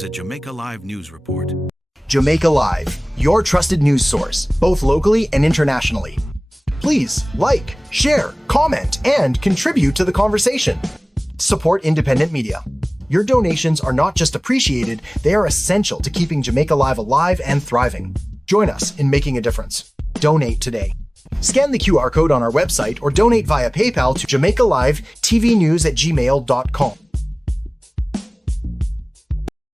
is a Jamaica Live news report. Jamaica Live, your trusted news source, both locally and internationally. Please like, share, comment, and contribute to the conversation. Support independent media. Your donations are not just appreciated, they are essential to keeping Jamaica Live alive and thriving. Join us in making a difference. Donate today. Scan the QR code on our website or donate via PayPal to JamaicaLive TVNews@gmail.com.